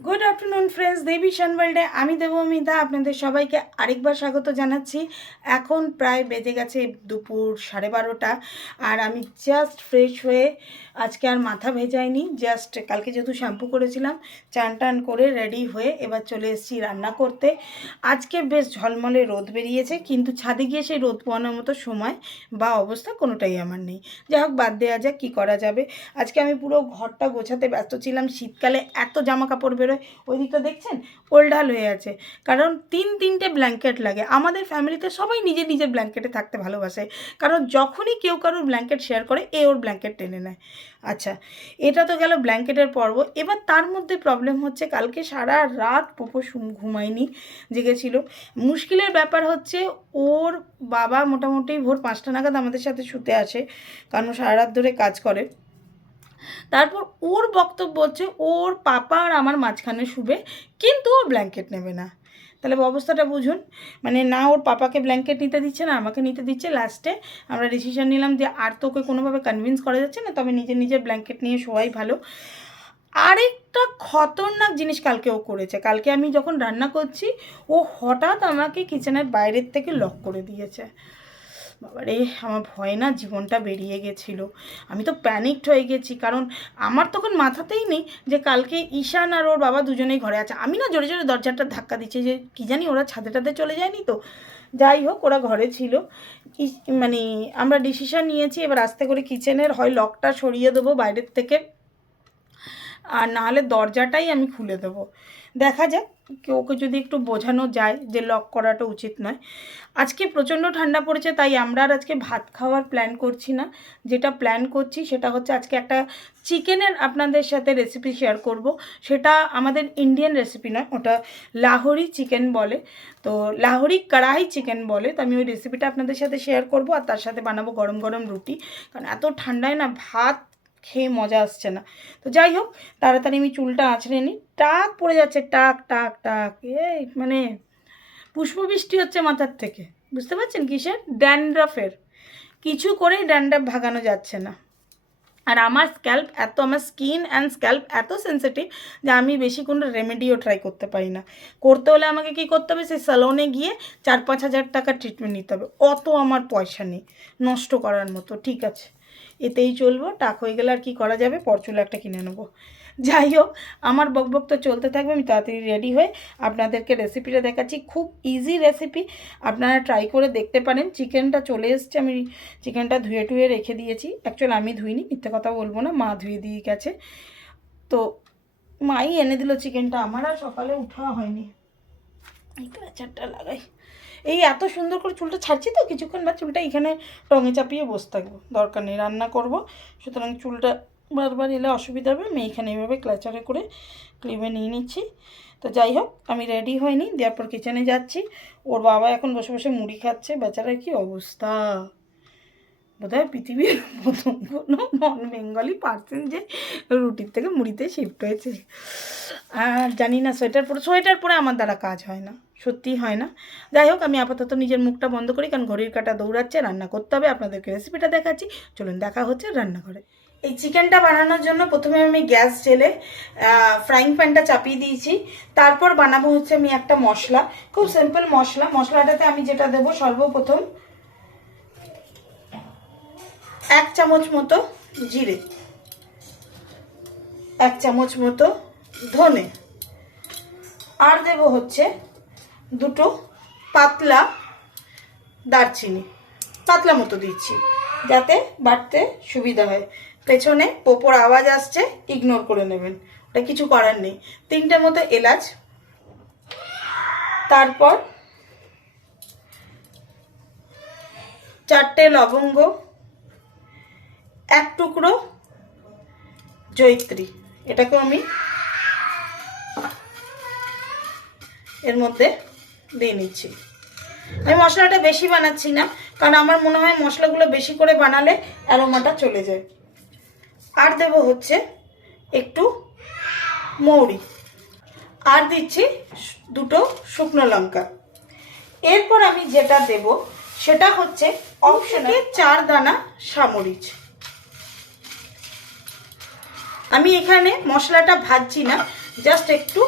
Good afternoon friends, দেবী ওয়ার্ল্ডে আমি দেবমিতা আপনাদের সবাইকে আরেকবার স্বাগত জানাচ্ছি। এখন প্রায় বেজে গেছে দুপুর 12:30 আর আমি জাস্ট ফ্রেশ হয়ে আজকে আর মাথা ভেজাইনি, জাস্ট কালকে যেহেতু শ্যাম্পু করেছিলাম চান টান করে রেডি হয়ে এবার চলে এসেছি রান্না করতে। আজকে বেশ ঝলমলে রোদ বেরিয়েছে, কিন্তু ছাদে গিয়ে সেই রোদ পোয়ানোর মতো সময় বা অবস্থা কোনোটাই আমার নেই। যাই হোক, বাদ দেওয়া যাক, কী করা যাবে। আজকে আমি পুরো ঘরটা গোছাতে ব্যস্ত ছিলাম। শীতকালে এত জামা কাপড় বেরোয়, ওই দিকটা দেখছেন ওলঢাল হয়ে আছে, কারণ তিনটে ব্ল্যাঙ্কেট লাগে। আমাদের ফ্যামিলিতে সবাই নিজের নিজের ব্ল্যাঙ্কেটে থাকতে ভালোবাসে, কারণ যখনই কেউ কারোর ব্ল্যাঙ্কেট শেয়ার করে ওর ব্ল্যাঙ্কেট টেনে নেয়। আচ্ছা, এটা তো গেল ব্ল্যাঙ্কেটের পর্ব। এবার তার মধ্যে প্রবলেম হচ্ছে, কালকে সারা রাত পোপো ঘুমায়নি, জেগেছিল। মুশকিলের ব্যাপার হচ্ছে, ওর বাবা মোটামুটি ভোর 5টা নাগাদ আমাদের সাথে শুতে আসে, কারণ সারা রাত ধরে কাজ করে। তারপর ওর বক্তব্য হচ্ছে ওর পাপা আর আমার মাঝখানে শুবে, কিন্তু ও ব্ল্যাঙ্কেট নেবে না। তাহলে অবস্থাটা বুঝুন, মানে না ওর পাপাকে ব্ল্যাঙ্কেট নিতে দিচ্ছে না আমাকে নিতে দিচ্ছে। লাস্টে আমরা ডিসিশন নিলাম যে আর তোকে কোনোভাবে কনভিন্স করা যাচ্ছে না, তবে নিজের নিজের ব্ল্যাঙ্কেট নিয়ে শোয়াই ভালো। আরেকটা খতরনাক জিনিস কালকে ও করেছে। কালকে আমি যখন রান্না করছি, ও হঠাৎ আমাকে কিচেনের বাইরের থেকে লক করে দিয়েছে। বাবারে, আমার ভয়ে না জীবনটা বেরিয়ে গেছিলো। আমি তো প্যানিকড হয়ে গেছি, কারণ আমার তখন মাথাতেই নেই যে কালকে ঈশান আর ওর বাবা দুজনেই ঘরে আছে। আমি না জোরে জোরে দরজাটা ধাক্কা দিচ্ছি যে কী জানি ওরা ছাদে টাদে চলে যায়নি তো। যাই হোক, ওরা ঘরে ছিল। মানে আমরা ডিসিশন নিয়েছি এবার আস্তে করে কিচেনের হয় লকটা সরিয়ে দেবো বাইরের থেকে, আর নাহলে দরজাটাই আমি খুলে দেবো। দেখা যাক, ওকে যদি একটু বোঝানো যায় যে লক করাটা উচিত নয়। আজকে প্রচণ্ড ঠান্ডা পড়েছে, তাই আমরা আর আজকে ভাত খাওয়ার প্ল্যান করছি না। যেটা প্ল্যান করছি সেটা হচ্ছে আজকে একটা চিকেনের আপনাদের সাথে রেসিপি শেয়ার করব। সেটা আমাদের ইন্ডিয়ান রেসিপি নয়, ওটা লাহোরি চিকেন বলে, তো লাহোরি কড়াই চিকেন বলে। তো আমি ওই রেসিপিটা আপনাদের সাথে শেয়ার করব, আর তার সাথে বানাবো গরম গরম রুটি, কারণ এত ঠান্ডায় না ভাত খেয়ে মজা আসছে না। তো যাই হোক, তাড়াতাড়ি আমি চুলটা আঁচড়ে নিই। টাক পড়ে যাচ্ছে, টাক টাক টাক, এই মানে পুষ্পবৃষ্টি হচ্ছে মাথার থেকে। বুঝতে পারছেন কিসের? ড্যান্ড্রাফের। কিছু করেই ড্যান্ড্রাফ ভাগানো যাচ্ছে না। আর আমার স্কিন অ্যান্ড স্ক্যাল্প এত সেন্সিটিভ যে আমি বেশি কোনো রেমেডিও ট্রাই করতে পারি না। করতে হলে আমাকে কী করতে হবে, সেই স্যালনে গিয়ে 4-5 হাজার টাকার ট্রিটমেন্ট নিতে হবে। অত আমার পয়সা নেই নষ্ট করার মতো। ঠিক আছে, এতেই চলবো। টাক হয়ে গেলে আর কি করা যাবে, পরচুলা একটা কিনে নেবো। যাই হোক, আমার বকবক তো চলতে থাকবে। আমি তাড়াতাড়ি রেডি হয়ে আপনাদেরকে রেসিপিটা দেখাচ্ছি। খুব ইজি রেসিপি, আপনারা ট্রাই করে দেখতে পারেন। চিকেনটা চলে এসছে, আমি চিকেনটা ধুয়ে টুয়ে রেখে দিয়েছি। অ্যাকচুয়ালি আমি ধুইনি, মিথ্যে কথা বলবো না, মা ধুয়ে দিয়ে গেছে। তো মাই এনে দিল চিকেনটা, আমার আর সকালে উঠা হয়নি। এই ক্লাচারটা লাগাই। এই এত সুন্দর করে চুলটা ছাড়ছি তো, কিছুক্ষণ বা চুলটা এখানে রঙে চাপিয়ে বসে থাকবো, দরকার নেই, রান্না করব। সুতরাং চুলটা বারবার এলে অসুবিধা হবে। আমি এইখানে এইভাবে ক্লাচারে করে ক্লিপে নিয়ে নিচ্ছি। তো যাই হোক, আমি রেডি হয়নি, দেওয়ার পর কিচেনে যাচ্ছি। ওর বাবা এখন বসে বসে মুড়ি খাচ্ছে, বেচারার কি অবস্থা। বোধহয় পৃথিবীর প্রথম কোনো নন বেঙ্গলি পার্সন যে রুটির থেকে মুড়িতে শিফট হয়েছে। আর জানি না, সোয়েটার পরে আমার দ্বারা কাজ হয় না, সত্যিই হয় না। যাই হোক, আমি আপাতত নিজের মুখটা বন্ধ করি, কারণ ঘড়ির কাঁটা দৌড়াচ্ছে, রান্না করতে হবে। আপনাদেরকে রেসিপিটা দেখাচ্ছি, চলুন দেখা হচ্ছে রান্নাঘরে। এই চিকেনটা বানানোর জন্য প্রথমে আমি গ্যাস জেলে ফ্রাইং প্যানটা চাপিয়ে দিয়েছি। তারপর বানাবো হচ্ছে আমি একটা মশলা, খুব সিম্পল মশলা। মশলাটাতে আমি যেটা দেবো, সর্বপ্রথম 1 চামচ মতো জিরে, 1 চামচ মতো ধনে, আর দেব হচ্ছে 2টো পাতলা দারচিনি, পাতলা মতো দিচ্ছি যাতে বাটতে সুবিধা হয়। পেছনে পোপোর আওয়াজ আসছে, ইগনোর করে নেবেন, ওটা কিছু করার নেই। 3টে মতো এলাচ, তারপর 4টে লবঙ্গ, 1 টুকরো জয়িত্রী, এটাকেও আমি এর মধ্যে দিয়ে নিচ্ছি। আমি মশলাটা বেশি বানাচ্ছি না, কারণ আমার মনে হয় মশলাগুলো বেশি করে বানালে অ্যারোমাটা চলে যায়। আর দেব হচ্ছে একটু মৌরি, আর দিচ্ছি 2টো শুকনো লঙ্কা। এরপর আমি যেটা দেব সেটা হচ্ছে অপশনাল 4 দানা সামরিচ। আমি এখানে মশলাটা ভাজছি না, জাস্ট একটু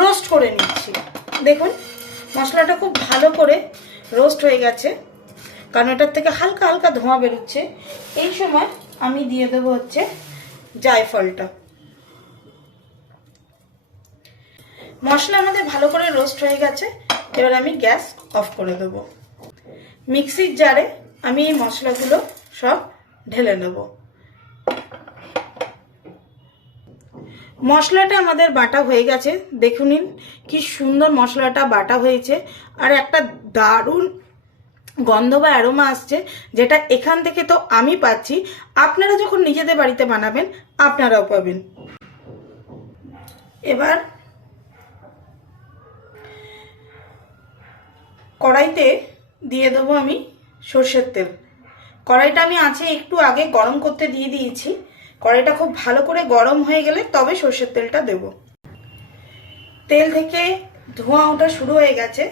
রোস্ট করে নিচ্ছি। দেখুন মশলাটা খুব ভালো করে রোস্ট হয়ে গেছে, কারণ এটার থেকে হালকা হালকা ধোঁয়া বেরোচ্ছে। এই সময় আমি দিয়ে দেবো হচ্ছে জায়ফলটা। মশলা আমাদের ভালো করে রোস্ট হয়ে গেছে, এবার আমি গ্যাস অফ করে দেবো। মিক্সির জারে আমি এই মশলাগুলো সব ঢেলে নেব। মশলাটা আমাদের বাটা হয়ে গেছে, দেখুন কি সুন্দর মশলাটা বাটা হয়েছে, আর একটা দারুণ গন্ধ বা অ্যারোমা আসছে, যেটা এখান থেকে তো আমি পাচ্ছি, আপনারা যখন নিজেদের বাড়িতে বানাবেন আপনারাও পাবেন। এবার কড়াইতে দিয়ে দেবো আমি সর্ষের তেল। কড়াইটা আমি আছে একটু আগে গরম করতে দিয়ে দিয়েছি। কড়াইটা খুব ভালো করে গরম হয়ে গেলে তবে সর্ষের তেলটা দেব। তেল থেকে ধোঁয়া ওঠা শুরু হয়ে গেছে,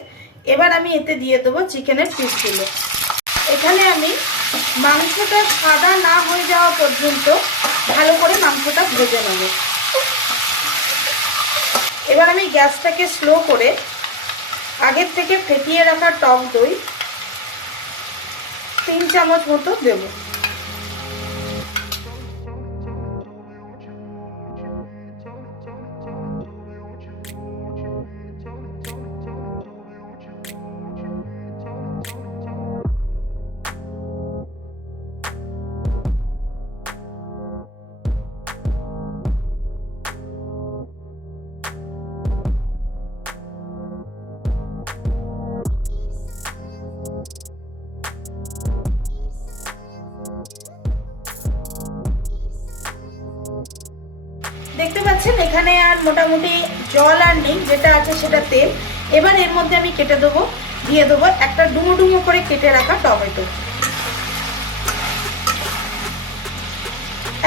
এবার আমি এতে দিয়ে দেবো চিকেনের পিসগুলো। এখানে আমি মাংসটা সাদা না হয়ে যাওয়া পর্যন্ত ভালো করে মাংসটা ভেজে নেব। এবার আমি গ্যাসটাকে স্লো করে আগের থেকে ফেটিয়ে রাখা টক দই 3 চামচ মতো দেব। দেখতে পাচ্ছেন এখানে আর মোটামুটি জল আর নেই, যেটা আছে সেটা তেল। এবার এর মধ্যে আমি দিয়ে দেবো একটা ডুমো ডুমো করে কেটে রাখা টমেটো,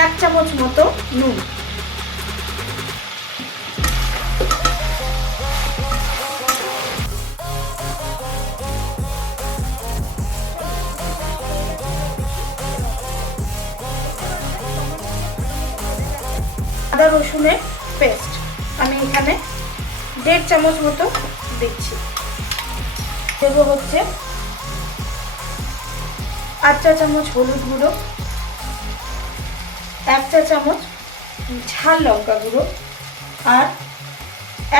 1 চামচ মতো নুন, আদা রসুনের পেস্ট আমি এখানে 1.5 চামচ মতো দিচ্ছি। দেবো হচ্ছে 8 চা চামচ হলুদ গুঁড়ো, 1 চা চামচ ঝাল লঙ্কা গুঁড়ো, আর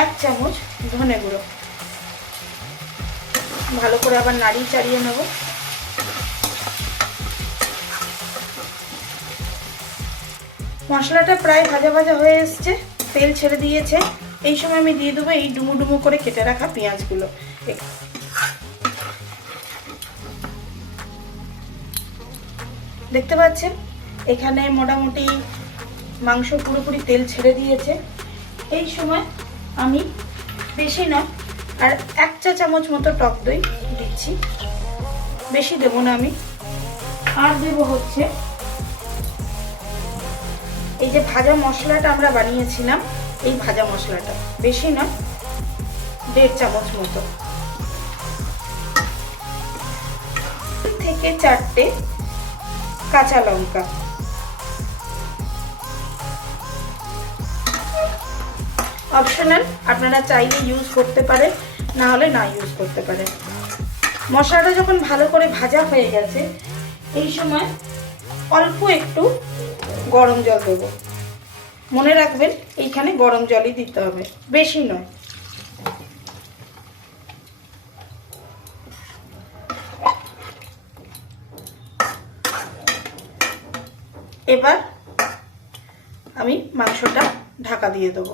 1 চামচ ধনে গুঁড়ো। ভালো করে আবার নাড়িয়ে চাড়িয়ে নেব। মশলাটা প্রায় ভাজা ভাজা হয়ে এসছে, তেল ছেড়ে দিয়েছে। এই সময় আমি দিয়ে দেবো এই ডুমো ডুমো করে কেটে রাখা পেঁয়াজগুলো। দেখতে পাচ্ছেন এখানে মোটামুটি মাংস পুরোপুরি তেল ছেড়ে দিয়েছে। এই সময় আমি বেশি না আর 1 চা চামচ মতো টক দই দিচ্ছি, বেশি দেবো না আমি। আর দেবো হচ্ছে এই যে ভাজা মশলাটা আমরা বানিয়েছিলাম, এই ভাজা মশলাটা বেশি না, 1.5 চামচ মতো। থেকে 4টে কাঁচা লঙ্কা, অপশনাল, আপনারা চাইলে ইউজ করতে পারেন, না হলে না ইউজ করতে পারেন। মশলাটা যখন ভালো করে ভাজা হয়ে গেছে, এই সময় অল্প একটু গরম জল দেব। মনে রাখবেন এইখানে গরম জলই দিতে হবে, বেশি নয়। এবার আমি মাংসটা ঢাকা দিয়ে দেবো।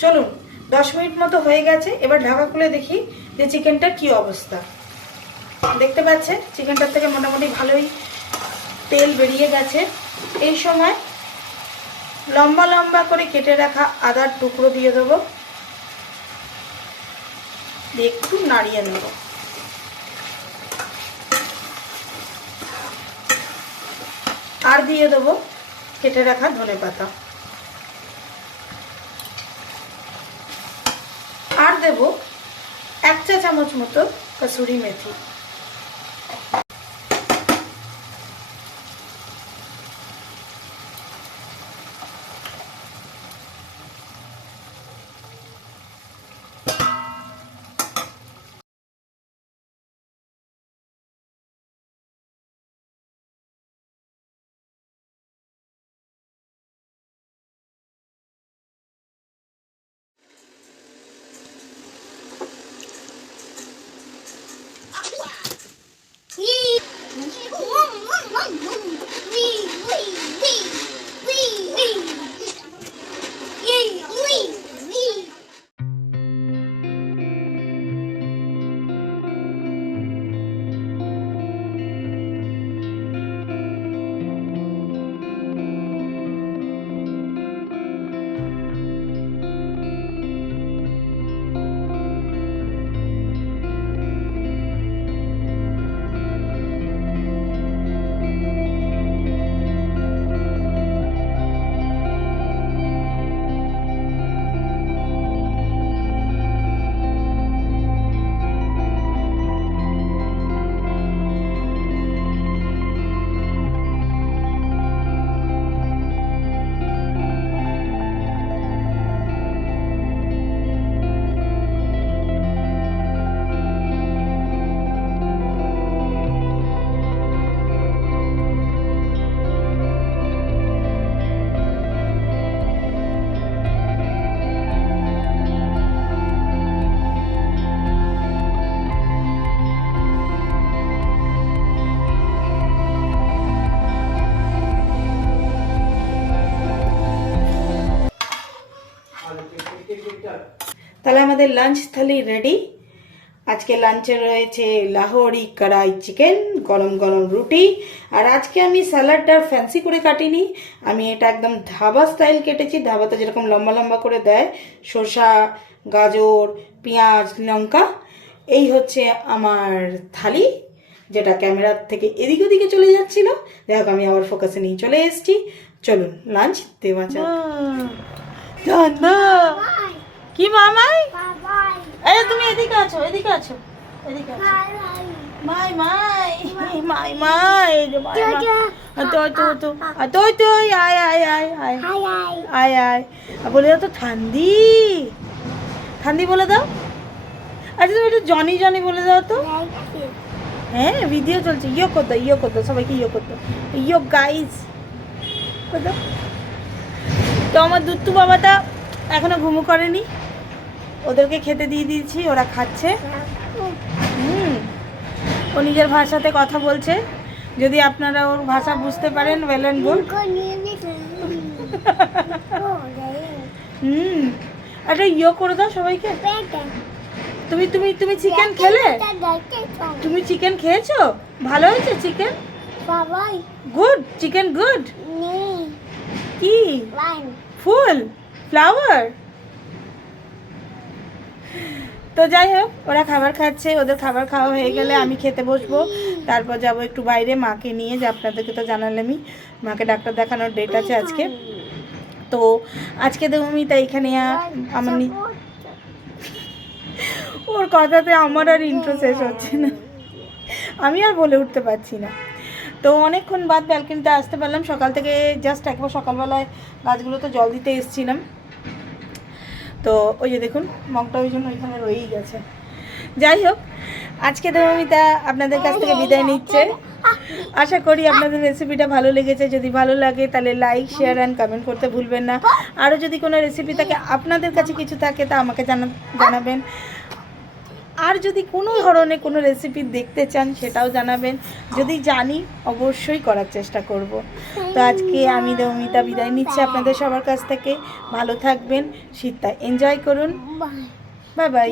চলুন 10 মিনিট মতো হয়ে গেছে, এবার ঢাকা খুলে দেখি যে চিকেনটার কি অবস্থা। দেখতে পাচ্ছেন চিকেনটার থেকে মোটামুটি ভালোই তেল বেরিয়ে গেছে। এই সময় লম্বা লম্বা করে কেটে রাখা আদার টুকরো দিয়ে দেবো, দিয়ে একটু নাড়িয়ে নেব। আর দিয়ে দেবো কেটে রাখা ধনেপাতা, আর দেব 1 চা চামচ মতো কসুরি মেথি। তাহলে আমাদের লাঞ্চ থালি রেডি। আজকে লাঞ্চে রয়েছে লাহোরি কড়াই চিকেন, গরম গরম রুটি। আর আজকে আমি স্যালাডটা ফ্যান্সি করে কাটিনি, আমি এটা একদম ধাবা স্টাইল কেটেছি। ধাবাতে যেরকম লম্বা লম্বা করে দেয়, শসা, গাজর, পেঁয়াজ, লঙ্কা। এই হচ্ছে আমার থালি, যেটা ক্যামেরার থেকে এদিক ওদিকে চলে যাচ্ছিল। দেখো আমি আবার ফোকাসে নিয়ে চলে এসেছি। চলুন লাঞ্চ দেওয়া যাক। কি মামাই? এই তুমি এদিকে আছো, এদিকে আছো, এদিকে আছো। মাই মাই মাই মাই তুই আয় আয় আয় আয় আয় আয় বলে দাও তো ঠান্ডি ঠান্ডি বলে দাও। আচ্ছা তুমি একটু জনি জনি বলে দাও তো। হ্যাঁ ভিডিও চলছে, ইয়ে করতো সবাইকে ইয়ে করতো, ইয়ে গাইজ করতো। তো আমার দুত্তু বাবাটা এখনো ঘুমো করেনি, ওদেরকে খেতে দিয়ে দিয়েছি, ওরা খাচ্ছে। ও নিজের ভাষাতে কথা বলছে, যদি আপনারা ওর ভাষা বুঝতে পারেন ওয়েল অ্যান্ড গুড। একটা ইয়ে করে দাও সবাইকে। তুমি তুমি তুমি চিকেন খেলে? তুমি চিকেন খেয়েছো? ভালো হয়েছে চিকেন? Good chicken good. কি ফুল ফ্লাওয়ার? তো যাই হোক, ওরা খাবার খাচ্ছে, ওদের খাবার খাওয়া হয়ে গেলে আমি খেতে বসবো। তারপর যাব একটু বাইরে মাকে নিয়ে, যে আপনাদেরকে তো জানালামই মাকে ডাক্তার দেখানোর ডেট আছে আজকে। তো আজকে দেবমিতা এখানে আমার ওর কথাতে আমার আর ইন্ট্রো শেষ হচ্ছে না, আমি আর বলে উঠতে পারছি না। তো অনেকক্ষণ বাদ ব্যালকনিতে আসতে পারলাম, সকাল থেকে জাস্ট একবার সকালবেলায় গাছগুলোতে জল দিতে এসেছিলাম। তো ওই যে দেখুন মগটা ওই জন্য ওইখানে রয়েই গেছে। যাই হোক, আজকে দেবমিতা আপনাদের কাছ থেকে বিদায় নিচ্ছে। আশা করি আপনাদের রেসিপিটা ভালো লেগেছে। যদি ভালো লাগে তাহলে লাইক, শেয়ার অ্যান্ড কমেন্ট করতে ভুলবেন না। আরও যদি কোনো রেসিপি থাকে, আপনাদের কাছে কিছু থাকে, তা আমাকে জানাবেন। আর যদি কোনো ধরনের কোনো রেসিপি দেখতে চান সেটাও জানাবেন, যদি জানি অবশ্যই করার চেষ্টা করব। তো আজকে আমি দেবমিতা বিদায় নিচ্ছি আপনাদের সবার কাছ থেকে। ভালো থাকবেন, শীতটা এনজয় করুন, বাই বাই।